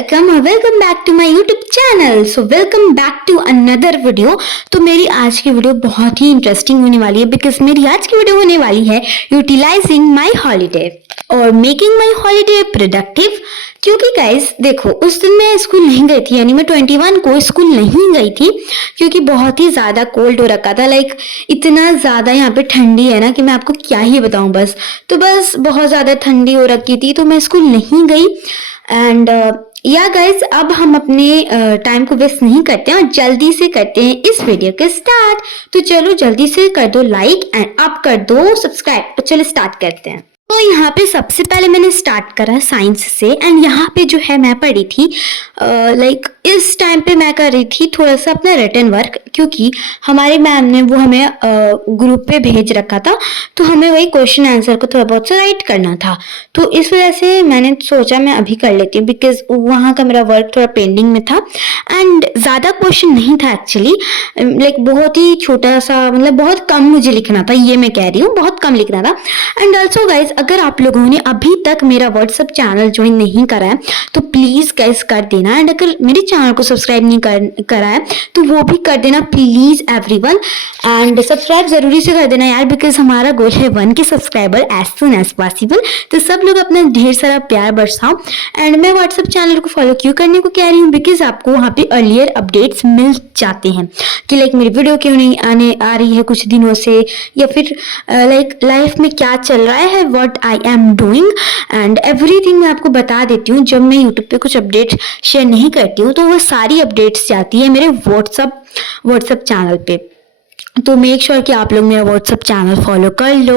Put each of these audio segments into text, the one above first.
Welcome back to my YouTube channel. So welcome back to another video. तो मेरी आज की वीडियो बहुत ही इंटरेस्टिंग होने वाली है बिकॉज मेरी आज की वीडियो होने वाली है यूटिलाइजिंग माय हॉलीडे और मेकिंग माय हॉलीडे प्रोडक्टिव। क्योंकि गाइस देखो, उस दिन मैं स्कूल नहीं गई थी, यानी मैं 21 को स्कूल नहीं गई थी क्योंकि बहुत ही ज़्यादा कोल्ड हो रखा था। लाइक इतना ज़्यादा यहाँ पे ठंडी है ना कि मैं आपको क्या ही बताऊँ। बस बहुत ज़्यादा ठंडी हो रखी थी तो मैं स्कूल नहीं गई। एंड या गाइज, अब हम अपने टाइम को वेस्ट नहीं करते हैं और जल्दी से करते हैं इस वीडियो के स्टार्ट। तो चलो जल्दी से कर दो लाइक एंड आप कर दो सब्सक्राइब। चलो स्टार्ट करते हैं। तो यहाँ पे सबसे पहले मैंने स्टार्ट करा साइंस से एंड यहाँ पे जो है मैं पढ़ी थी लाइक इस टाइम पे मैं कर रही थी थोड़ा सा अपना रिटन वर्क, क्योंकि हमारी मैम ने वो हमें ग्रुप पे भेज रखा था तो हमें वही क्वेश्चन आंसर को थोड़ा बहुत सा राइट करना था। तो इस वजह से मैंने सोचा मैं अभी कर लेती हूँ बिकॉज वहाँ का मेरा वर्क थोड़ा पेंडिंग में था एंड ज़्यादा क्वेश्चन नहीं था एक्चुअली। लाइक बहुत ही छोटा सा, मतलब बहुत कम मुझे लिखना था, ये मैं कह रही हूँ, बहुत कम लिखना था। एंड ऑल्सो गाइज, अगर आप लोगों ने अभी तक मेरा व्हाट्सएप चैनल ज्वाइन नहीं करा है तो प्लीज़ गाइज कर देना। एंड अगर मेरे चैनल को सब्सक्राइब नहीं करा है तो वो भी कर देना प्लीज़ एवरीवन। एंड सब्सक्राइब ज़रूरी से कर देना यार, बिकॉज हमारा गोल है 1 K subscriber as soon as possible. तो सब लोग अपना ढेर सारा प्यार बरसाओ। एंड मैं व्हाट्सएप चैनल को फॉलो क्यों करने को कह रही हूँ, बिकॉज आपको वहाँ पे अर्लियर अपडेट्स मिल जाते हैं कि लाइक मेरी वीडियो क्यों नहीं आ रही है कुछ दिनों से, या फिर लाइक लाइफ में क्या चल रहा है, what I am doing and everything मैं आपको बता देती हूँ। जब मैं यूट्यूब पे कुछ अपडेट शेयर नहीं करती हूँ तो वो सारी अपडेट्स जाती है मेरे व्हाट्सएप चैनल पे। तो मेक श्योर कि आप लोग मेरा व्हाट्सएप चैनल फॉलो कर लो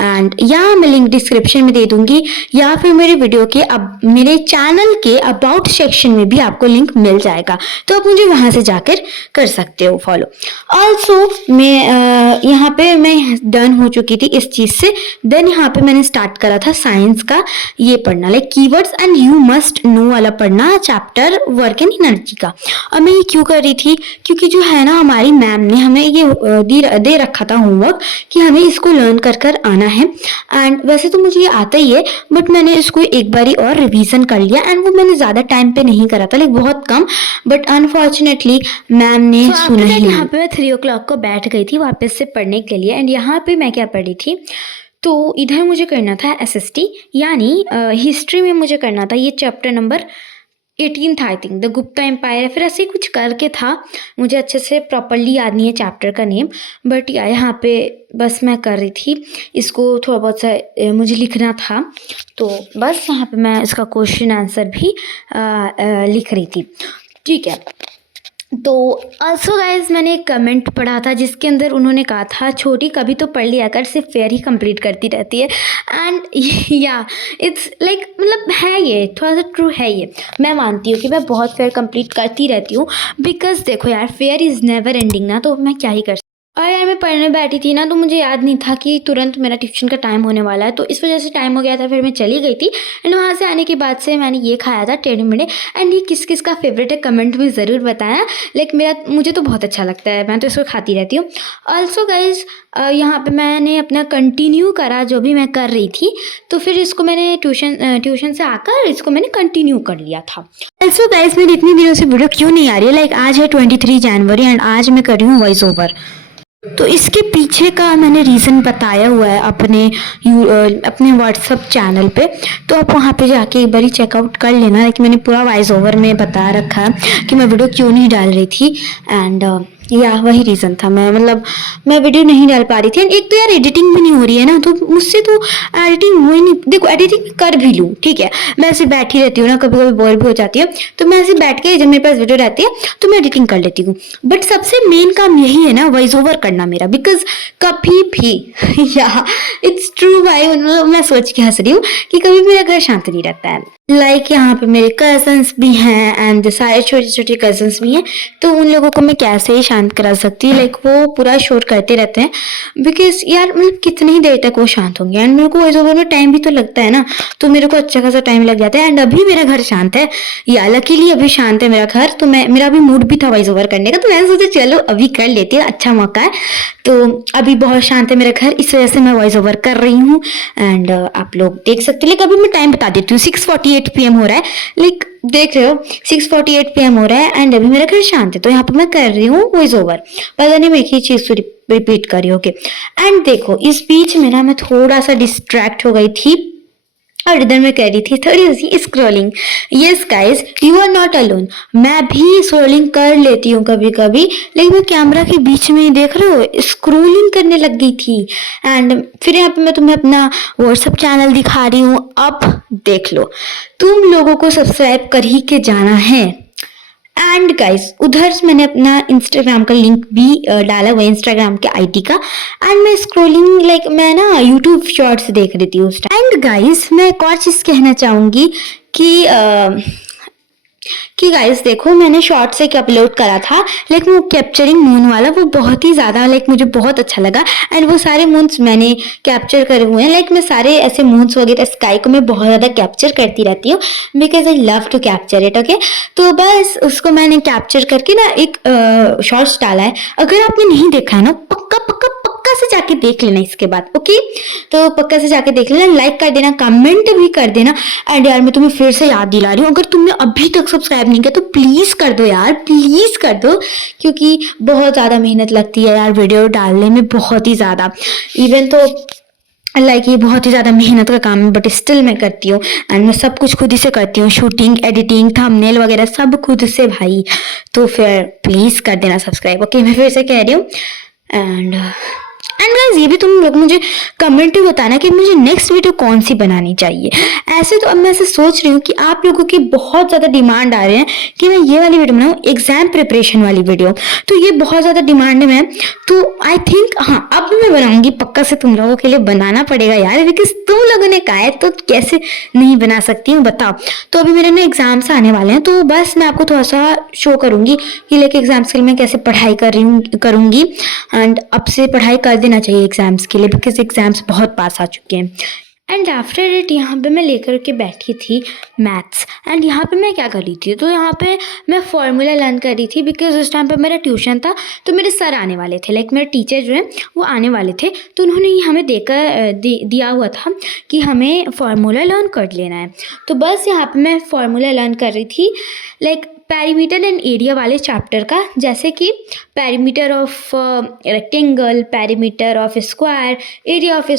एंड यहाँ मैं लिंक डिस्क्रिप्शन में दे दूंगी या फिर मेरे वीडियो के मेरे चैनल के अबाउट सेक्शन में भी आपको लिंक मिल जाएगा, तो आप मुझे वहाँ से जाकर कर सकते हो फॉलो। ऑल्सो मैं यहाँ पे मैं डन हो चुकी थी इस चीज़ से। देन यहाँ पे मैंने स्टार्ट करा था साइंस का ये पढ़ना, like keywords and you must know वाला पढ़ना, चैप्टर वर्क एंड एनर्जी का। और मैं ये क्यों कर रही थी, क्योंकि जो है ना हमारी मैम ने हमें ये दे रखा था होमवर्क कि हमें इसको लर्न कर आना है। एंड वैसे तो मुझे ये आता ही है बट मैंने इसको एक बारी और रिवीजन कर लिया एंड वो मैंने ज़्यादा टाइम पे नहीं करा था, लाइक बहुत कम, बट अनफॉर्चुनेटली मैम ने सुना ही नहीं। यहाँ पे मैं 3 o'clock को बैठ गई थी वापस से पढ़ने के लिए। एंड यहाँ पे मैं क्या पढ़ी थी, तो इधर मुझे करना था SST यानी हिस्ट्री में मुझे करना था ये चैप्टर नंबर 18 था I think, the Gupta empire है, फिर ऐसे ही कुछ करके था, मुझे अच्छे से प्रॉपरली याद नहीं है चैप्टर का नेम। बट यहाँ पे बस मैं कर रही थी इसको, थोड़ा बहुत सा मुझे लिखना था तो बस यहाँ पे मैं इसका क्वेश्चन आंसर भी लिख रही थी, ठीक है। तो ऑल्सो गाइज, मैंने एक कमेंट पढ़ा था जिसके अंदर उन्होंने कहा था छोटी कभी तो पढ़ लिया कर, सिर्फ फेयर ही कंप्लीट करती रहती है। एंड या इट्स लाइक मतलब है, ये थोड़ा सा ट्रू है। ये मैं मानती हूँ कि मैं बहुत फेयर कंप्लीट करती रहती हूँ बिकॉज देखो यार, फेयर इज़ नेवर एंडिंग ना, तो मैं क्या ही कर। और यार मैं पढ़ने बैठी थी ना तो मुझे याद नहीं था कि तुरंत मेरा ट्यूशन का टाइम होने वाला है, तो इस वजह से टाइम हो गया था, फिर मैं चली गई थी। एंड वहाँ से आने के बाद से मैंने ये खाया था टेढ़े मेढ़े। एंड ये किस किस का फेवरेट है कमेंट में ज़रूर बताना, लाइक मुझे तो बहुत अच्छा लगता है, मैं तो इसको खाती रहती हूँ। ऑल्सो गाइज, यहाँ पे मैंने अपना कंटिन्यू करा जो भी मैं कर रही थी, तो फिर इसको मैंने ट्यूशन से आकर इसको मैंने कंटिन्यू कर लिया था। ऑल्सो गाइज, मेरी इतनी दिनों से वीडियो क्यों नहीं आ रही है, लाइक आज है 23 जनवरी एंड आज मैं कर रही हूँ वॉइस ओवर। तो इसके पीछे का मैंने रीज़न बताया हुआ है अपने व्हाट्सएप चैनल पे, तो आप वहाँ पे जाके एक बारी चेकआउट कर लेना। लाइक मैंने पूरा वॉइस ओवर में बता रखा है कि मैं वीडियो क्यों नहीं डाल रही थी। एंड या वही रीज़न था, मैं वीडियो नहीं डाल पा रही थी। एंड एक तो यार एडिटिंग भी नहीं हो रही है ना, तो मुझसे तो एडिटिंग हो ही नहीं। देखो एडिटिंग कर भी लूँ, ठीक है, मैं ऐसे बैठी रहती हूँ ना, कभी कभी बोर भी हो जाती है, तो मैं ऐसे बैठ के जब मेरे पास वीडियो रहती है तो मैं एडिटिंग कर लेती हूँ। बट सबसे मेन काम यही है ना, वॉइस ओवर करना मेरा, बिकॉज कभी भी या इट्स ट्रू भाई, मैं सोच के हंस रही हूँ कि कभी मेरा घर शांत नहीं रहता है। लाइक यहाँ पे मेरे कजन्स भी हैं एंड सारे छोटे छोटे कजन्स भी हैं, तो उन लोगों को मैं कैसे ही शांत करा सकती, लाइक वो पूरा शोर करते रहते हैं बिकॉज यार मतलब कितनी ही देर तक वो शांत होंगे। एंड मेरे को वॉइस ओवर में टाइम भी तो लगता है ना, तो मेरे को अच्छा खासा टाइम लग जाता है। एंड अभी मेरा घर शांत है, या लकीली अभी शांत है मेरा घर, तो मेरा भी मूड भी था वॉइस ओवर करने का, तो मैंने सोचा चलो अभी कर लेती हूँ, अच्छा मौका है। तो अभी बहुत शांत है मेरा घर, इस वजह से मैं वॉइस ओवर कर रही हूँ। एंड आप लोग देख सकते हैं, लेकिन अभी मैं टाइम बता देती हूँ, 6:48 6:48 PM हो रहा है, लाइक देख रहे हो 6:48 PM हो रहा है एंड अभी मेरा घर शांत है। तो यहाँ पे मैं कर रही हूँ वॉइस ओवर, पता नहीं मैं एक ही चीज़ रिपीट कर रही हूँ। ओके, एंड देखो इस बीच में ना मैं थोड़ा सा डिस्ट्रैक्ट हो गई थी और इधर मैं कह रही थी थोड़ी सी scrolling. Yes guys, you are not alone, मैं भी स्क्रॉलिंग कर लेती हूँ कभी कभी, लेकिन मैं कैमरा के बीच में ही देख रहे हो स्क्रॉलिंग करने लग गई थी। एंड फिर यहाँ पे मैं तुम्हें अपना व्हाट्सअप चैनल दिखा रही हूँ, अब देख लो, तुम लोगों को सब्सक्राइब कर ही के जाना है। एंड गाइस उधर से मैंने अपना इंस्टाग्राम का लिंक भी डाला हुआ है, इंस्टाग्राम के आईडी का। एंड मैं स्क्रॉलिंग लाइक मैं ना यूट्यूब शॉर्ट्स देख रही थी उस टाइम। एंड गाइस मैं एक और चीज़ कहना चाहूँगी कि गाइस देखो, मैंने शॉर्ट्स एक अपलोड करा था, लेकिन वो कैप्चरिंग मून वाला वो बहुत ही ज़्यादा लाइक मुझे बहुत अच्छा लगा। एंड वो सारे मून्स मैंने कैप्चर करे हुए हैं, लाइक मैं सारे ऐसे मून्स वगैरह स्काई को मैं बहुत ज़्यादा कैप्चर करती रहती हूँ because I love to capture it. Okay, तो बस उसको मैंने कैप्चर करके ना एक शॉर्ट्स डाला है। अगर आपने नहीं देखा है ना, पक्का पक्का पक्का से जाके देख लेना इसके बाद। ओके, तो पक्का से जाके देख लेना, लाइक कर देना, कमेंट भी कर देना। एंड यार मैं तुम्हें फिर से याद दिला रही हूँ, अगर तुमने अभी तक सब्सक्राइब नहीं किया तो प्लीज़ कर दो यार, प्लीज़ कर दो, क्योंकि बहुत ज़्यादा मेहनत लगती है यार वीडियो डालने में, बहुत ही ज़्यादा। इवन तो लाइक ये बहुत ही ज़्यादा मेहनत का काम है, बट स्टिल मैं करती हूँ। एंड मैं सब कुछ खुद ही से करती हूँ, शूटिंग, एडिटिंग, थंबनेल वगैरह सब खुद से भाई। तो फिर प्लीज़ कर देना सब्सक्राइब। ओके, मैं फिर से कह रही हूँ। एंड गाइस ये भी तुम लोग मुझे कमेंट में बताना कि मुझे नेक्स्ट वीडियो कौन सी बनानी चाहिए। ऐसे तो अब मैं ऐसे सोच रही हूँ कि आप लोगों की बहुत ज़्यादा डिमांड आ रहे हैं कि मैं ये वाली वीडियो बनाऊँ, एग्जाम प्रिपरेशन वाली वीडियो, तो ये बहुत ज़्यादा डिमांड में है। तो आई थिंक हाँ अब मैं बनाऊंगी, पक्का से तुम लोगों के लिए बनाना पड़ेगा यार, बिकॉज तुम लोगों ने कहा है तो कैसे नहीं बना सकती हूँ, बताओ। तो अभी मेरे ना एग्जाम्स आने वाले हैं, तो बस मैं आपको थोड़ा सा शो करूंगी कि लाइक एग्जाम्स के लिए मैं कैसे पढ़ाई करूंगी। एंड अब से पढ़ाई कर देना चाहिए एग्जाम्स के लिए, बिकॉज एग्जाम्स बहुत पास आ चुके हैं। एंड आफ्टर इट यहाँ पे मैं लेकर के बैठी थी मैथ्स। एंड यहाँ पे मैं क्या कर रही थी, तो यहाँ पे मैं फॉर्मूला लर्न कर रही थी बिकॉज उस टाइम पे मेरा ट्यूशन था, तो मेरे सर आने वाले थे, लाइक मेरे टीचर जो हैं वो आने वाले थे, तो उन्होंने हमें दिया हुआ था कि हमें फार्मूला लर्न कर लेना है। तो बस यहाँ पे मैं फार्मूला लर्न कर रही थी, लाइक पेरीमीटर एंड एरिया वाले चैप्टर का, जैसे कि perimeter of rectangle, perimeter of square, area of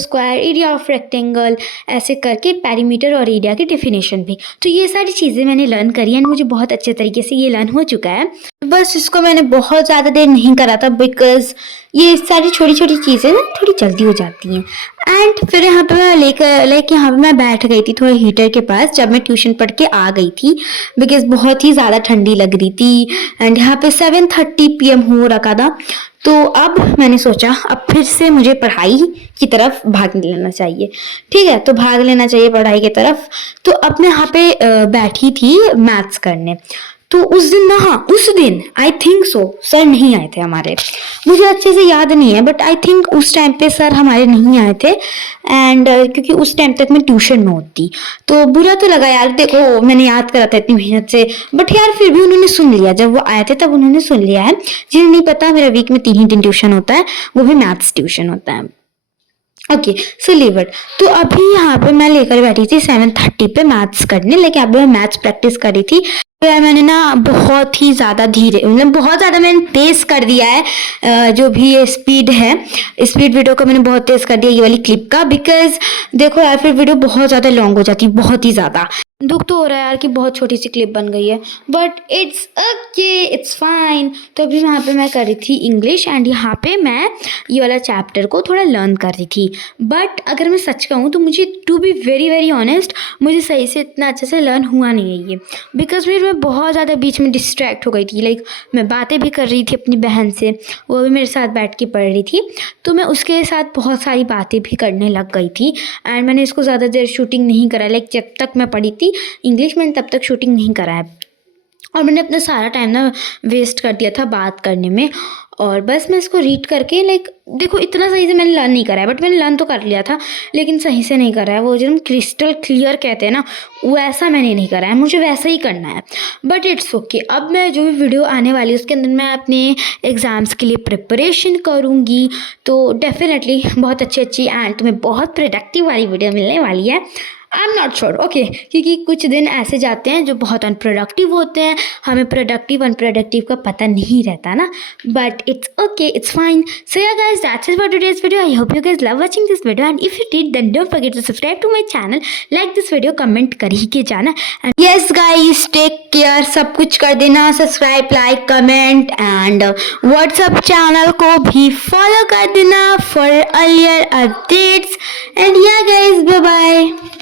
rectangle, ऐसे करके पेरीमीटर और एरिया की डेफिनेशन भी। तो ये सारी चीज़ें मैंने लर्न करी एंड मुझे बहुत अच्छे तरीके से ये लर्न हो चुका है। बस इसको मैंने बहुत ज़्यादा देर नहीं करा था बिकॉज ये सारी छोटी छोटी चीज़ें ना थोड़ी जल्दी हो जाती हैं। एंड फिर यहाँ पे मैं यहाँ पे मैं बैठ गई थी थोड़ा हीटर के पास जब मैं ट्यूशन पढ़ के आ गई थी, बिकॉज बहुत ही ज़्यादा ठंडी लग रही थी। एंड यहाँ पे 7:30 PM हो रखा था, तो अब मैंने सोचा अब फिर से मुझे पढ़ाई की तरफ भाग लेना चाहिए। ठीक है, तो भाग लेना चाहिए पढ़ाई की तरफ। तो अब मैं यहाँ पे बैठी थी मैथ्स करने। तो उस दिन ना, हाँ उस दिन आई थिंक सो सर नहीं आए थे हमारे, मुझे अच्छे से याद नहीं है, बट आई थिंक उस टाइम पे सर हमारे नहीं आए थे। एंड क्योंकि उस टाइम तक मैं ट्यूशन में होती, तो बुरा तो लगा यार, देखो मैंने याद करा था इतनी मेहनत से, बट यार फिर भी उन्होंने सुन लिया, जब वो आए थे तब उन्होंने सुन लिया है। जिन्हें नहीं पता मेरा वीक में 3 ही दिन ट्यूशन होता है, वो भी मैथ्स ट्यूशन होता है। Okay, so leave it. तो अभी यहाँ पे मैं लेकर बैठी थी 7:30 पे मैथ्स करने, लेकिन अभी मैं मैथ्स प्रैक्टिस कर रही थी। तो यार मैंने ना बहुत ही ज़्यादा धीरे, मतलब बहुत ज़्यादा मैंने तेज़ कर दिया है, जो भी ये स्पीड है, स्पीड वीडियो को मैंने बहुत तेज़ कर दिया ये वाली क्लिप का, बिकॉज देखो यार फिर वीडियो बहुत ज़्यादा लॉन्ग हो जाती है, बहुत ही ज़्यादा। दुख तो हो रहा है यार कि बहुत छोटी सी क्लिप बन गई है, but it's okay, it's fine. तो अभी यहाँ पे मैं कर रही थी इंग्लिश, एंड यहाँ पे मैं ये वाला चैप्टर को थोड़ा लर्न कर रही थी। बट अगर मैं सच कहूँ तो मुझे to be very very honest, मुझे सही से इतना अच्छे से लर्न हुआ नहीं है ये, बिकॉज फिर मैं बहुत ज़्यादा बीच में डिस्ट्रैक्ट हो गई थी। लाइक मैं बातें भी कर रही थी अपनी बहन से, वो भी मेरे साथ बैठ के पढ़ रही थी, तो मैं उसके साथ बहुत सारी बातें भी करने लग गई थी। एंड मैंने इसको ज़्यादा देर शूटिंग नहीं करा, लाइक जब तक मैं पढ़ी थी इंग्लिश में तब तक शूटिंग नहीं करा है, और मैंने अपना सारा टाइम ना वेस्ट कर दिया था बात करने में। और बस मैं इसको रीड करके, लाइक देखो इतना सही से मैंने लर्न नहीं करा है, बट मैंने लर्न तो कर लिया था, लेकिन सही से नहीं करा है। वो जो हम क्रिस्टल क्लियर कहते हैं ना, वैसा मैंने नहीं करा है, मुझे वैसा ही करना है। बट इट्स ओके, अब मैं जो भी वीडियो आने वाली है उसके अंदर मैं अपने एग्ज़ाम्स के लिए प्रिपरेशन करूँगी, तो डेफिनेटली बहुत अच्छी एंड तुम्हें बहुत प्रोडक्टिव वाली वीडियो मिलने वाली है। I am not sure, okay, क्योंकि कुछ दिन ऐसे जाते हैं जो बहुत अनप्रोडक्टिव होते हैं, हमें प्रोडक्टिव अनप्रोडक्टिव का पता नहीं रहता ना, but it's okay, it's fine. So yeah guys, that's it for today's video. I hope you guys love watching this video, and if you did then don't forget to subscribe to my channel, like this video, comment कर ही के जाना. And yes guys, take care, सब कुछ कर देना, subscribe, like, comment, and WhatsApp channel को भी फॉलो कर देना for earlier updates. And yeah guys, bye bye.